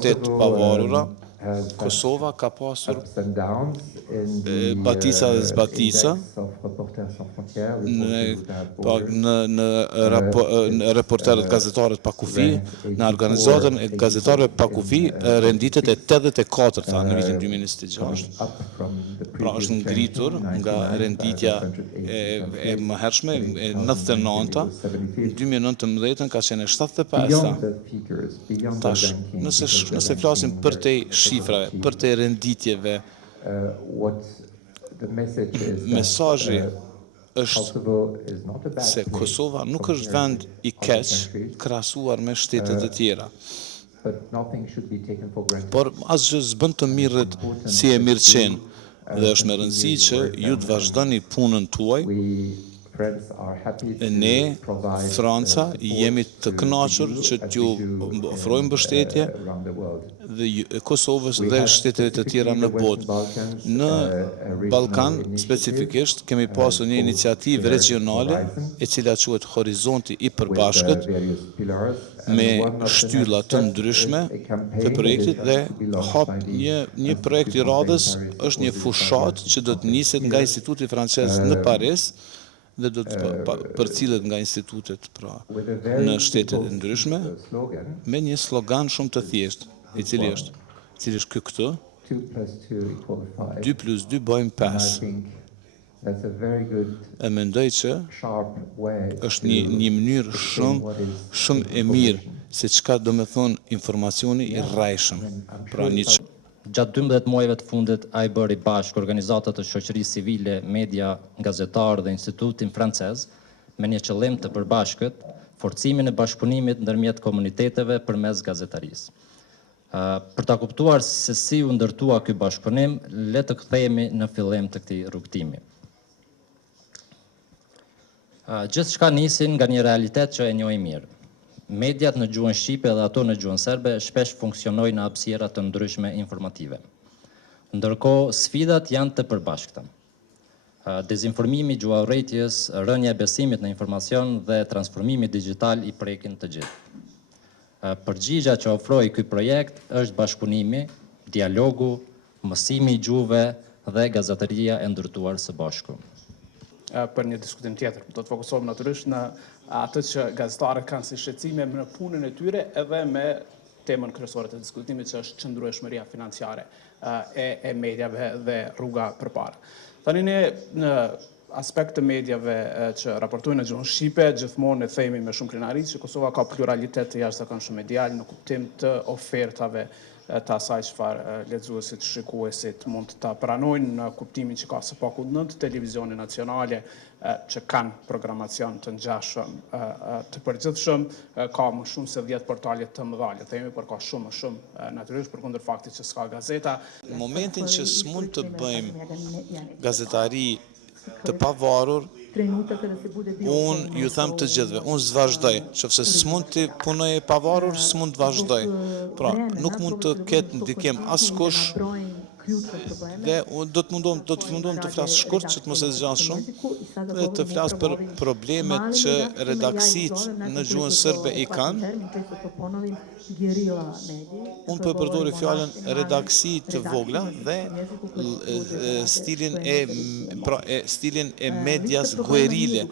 shtetet pavarura, Kosova ka pasur batica dhe zbatica në reporterët gazetarët pa kufi, në organizatën e gazetarëve pa kufi, renditet e 84-ta në vitin 2026. Pra është ngritur nga renditja e mëhershme, e 99-ta, në 2019 ka qenë 75-ta. Tash, nëse flasim për te shifrave, për te renditjeve, mesazhi është se Kosova nuk është vend i keq krahasuar me shtetet e tjera. Por asgjë s'bën të mirret si e mirëqenë, dhe është me rëndësi që ju të vazhdoni punën tuaj. Ne, Franca, jemi të kënaqur që t'ju ofrojmë mbështetje dhe Kosovës dhe shteteve të tjera në botë. Në Ballkan, specifikisht, kemi pasur një iniciativë regionale e cila quhet Horizonti i Përbashkët, me shtylla të ndryshme të projektit dhe hap një projekt i radhës është një fushat që do të niset nga Instituti Francez në Paris dhe do të përcillet nga institutet në shtetet e ndryshme me një slogan shumë të thjeshtë, i cili është ky këtu: 2+2 bëjmë 5. E mendoj që është një mënyrë shumë e mirë se çka do me thonë informacioni i rrajshëm. Pra Gjatë 12 muajve të fundit, a i bëri bashkë organizatat të shoqërisë civile, media, gazetarë dhe institutin francez, me një qëllim të përbashkët, forcimin e bashkëpunimit ndërmjet komuniteteve përmes gazetarisë. Për ta kuptuar se si u ndërtua ky bashkëpunim, le të kthehemi në fillim të këtij rrugtimi. Gjithçka nisi nga një realitet që e njohim mirë. Mediat në gjuhën shqipe dhe ato në gjuhën serbe shpesh funksionojnë në hapësira të ndryshme informative. Ndërkohë, sfidat janë të përbashkëta. Dezinformimi, gjuaurrëtitjes, rënja e besimit në informacion dhe transformimi digjital i prekin të gjithë. Përgjigja që ofroi ky projekt është bashkëpunimi, dialogu, mësimi i gjuhëve dhe gazeteria e ndërtuar së bashku. Për një diskutim tjetër, do të fokusohem natyrisht në atë që gazetarët kanë si shqetësime në punën e tyre edhe me temën kryesore të diskutimit që është qëndrueshmëria financiare e mediave dhe rruga përpara. Tani ne në aspekt të mediave që raportojnë në gjuhën shqipe, gjithmonë e themi me shumë krenari që Kosova ka pluralitet të jashtëzakonshëm medial në kuptim të ofertave të asaj çfarë lexuesit, shikuesit mund të pranojnë në kuptimin që ka së paku 9 televizione nacionale që kanë programacion të ngjashëm, të përgjithshëm, ka më shumë se 10 portale të mëdha, le themi, por ka shumë më shumë natyrisht përkundër faktit që s'ka gazeta. Në momentin që s'mund të bëjmë gazetari të pavarur, unë ju them të gjithëve, unë s'vazhdoj, qofse s'mund të punoj e pavarur, s'mund të vazhdoj. Pra, nuk mund të ketë ndikim askush dhe do të mundohem të flas shkurt që të mos e zgjas shumë dhe të flas për problemet që redaksit në gjuhën serbe i kanë. Unë po e përdori fjalën redaksi të vogla dhe stilin e medias guerile.